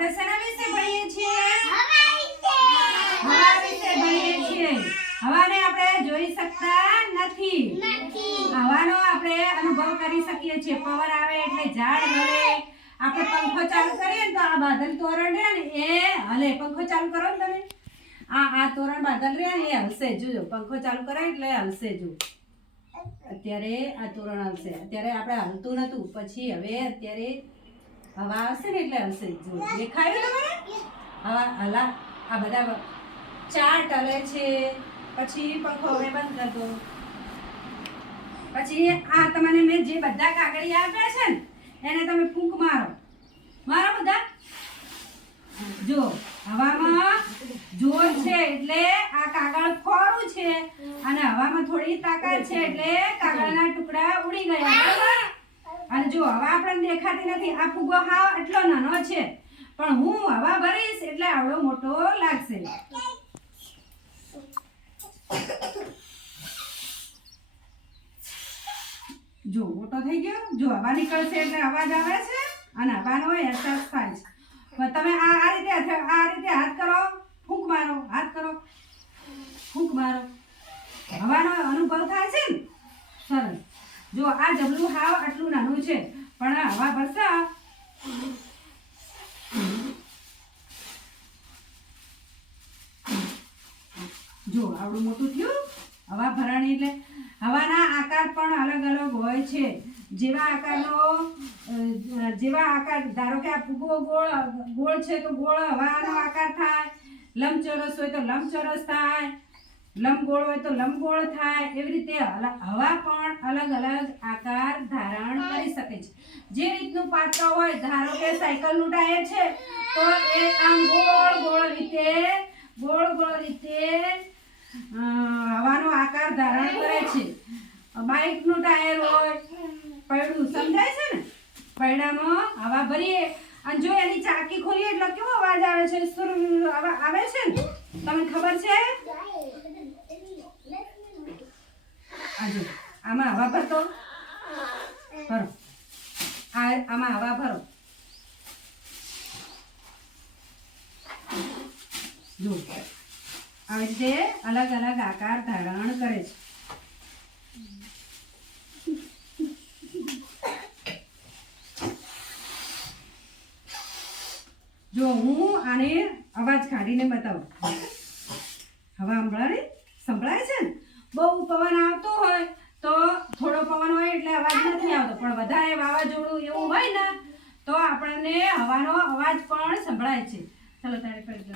આપણે શેના વિશે ભણીએ છીએ? હવા વિશે ભણીએ છીએ. હવાને આપણે જોઈ શકતા નથી. હવાનો આપણે અનુભવ કરી શકીએ છીએ. પવન આવે એટલે ઝાડ હલે. આપણે પંખો ચાલુ કરીએ ને તો આ બાદલ તોરણ રહે ને એ હલે. પંખો ચાલુ કરો ને તમે, આ તોરણ બાદલ રહે ને એ હલશે. જોજો પંખો ચાલુ કરે એટલે હલશે. જો અત્યારે આ તોરણ હલશે. અત્યારે આપણે હલતું નતું, પછી હવે અત્યારે હવા આવશે ને એટલે હલશે. જો દેખાયું તમારે? હવા હલા આ બધા ચાર્ટ હલે છે. પછી પંખો હવે બંધ કરી દો. પછી આ તમને મેં જે બધા કાગળિયા આપ્યા છે ને એને તમે ફૂંક મારો. મારો બધા. જો હવામાં જોર છે એટલે આ કાગળ ફોરું છે અને હવામાં થોડી તાકાત છે એટલે કાગળના ટુકડા ઉડી ગયા. બરાબર? અને જો હવા આપણને દેખાતી નથી. આ ફુગ્ગો હાવ એટલો નાનો છે પણ હું હવા ભરીશ એટલે આવડો મોટો લાગશે. જો મોટો થઈ ગયો. જો હવા નીકળશે એટલે અવાજ આવે છે અને હવાનો અહેસાસ થાય છે. તમે આ રીતે હાથ કરો, ફૂંક મારો. હાથ કરો, ફૂંક મારો. હવાનો અનુભવ થાય છે ને? સરસ. જો આ જબલું હાવ આટલું નાનું છે પણ હવા ભરશે. જો આવડું મોટું થયું. હવા ભરાણી એટલે હવાના આકાર પણ અલગ અલગ હોય છે. જેવા આકાર ધારો કે આ ફુગ્ગો ગોળ છે તો ગોળ હવાનો આકાર થાય. લંબચોરસ હોય તો લંબચોરસ થાય. લંબગોળ હોય તો લંબગોળ થાય. એવી રીતે હવા પણ અલગ અલગ આકાર ધારણ કરી શકે છે. જે રીતનું પાત્ર હોય, ધારો કે સાયકલનું ટાયર છે તો એ આમ ગોળ ગોળ રીતે હવાનો આકાર ધારણ કરે છે. બાઇકનું ટાયર હોય, પૈડું સમજાય છે ને? પૈડામાં હવા ભરીએ અને જો એની ચાકી ખોલીએ એટલે કેવો અવાજ આવે છે? સુર આવે છે ને? તમને ખબર છે? આજો આમાં હવા ભરતો ભરો. આમાં હવા ભરો. જો આવી રીતે અલગ અલગ આકાર ધારણ કરે છે. જો હું આને અવાજ કાઢીને બતાવું. હવા સંભળાય છે ને? બહુ પવન આવતો હોય તો થોડો પવન હોય એટલે અવાજ નથી આવતો, પણ વધારે વાવાઝોડું એવું હોય ને તો આપણને હવાનો અવાજ પણ સંભળાય છે. ચલો તારે કરી દો.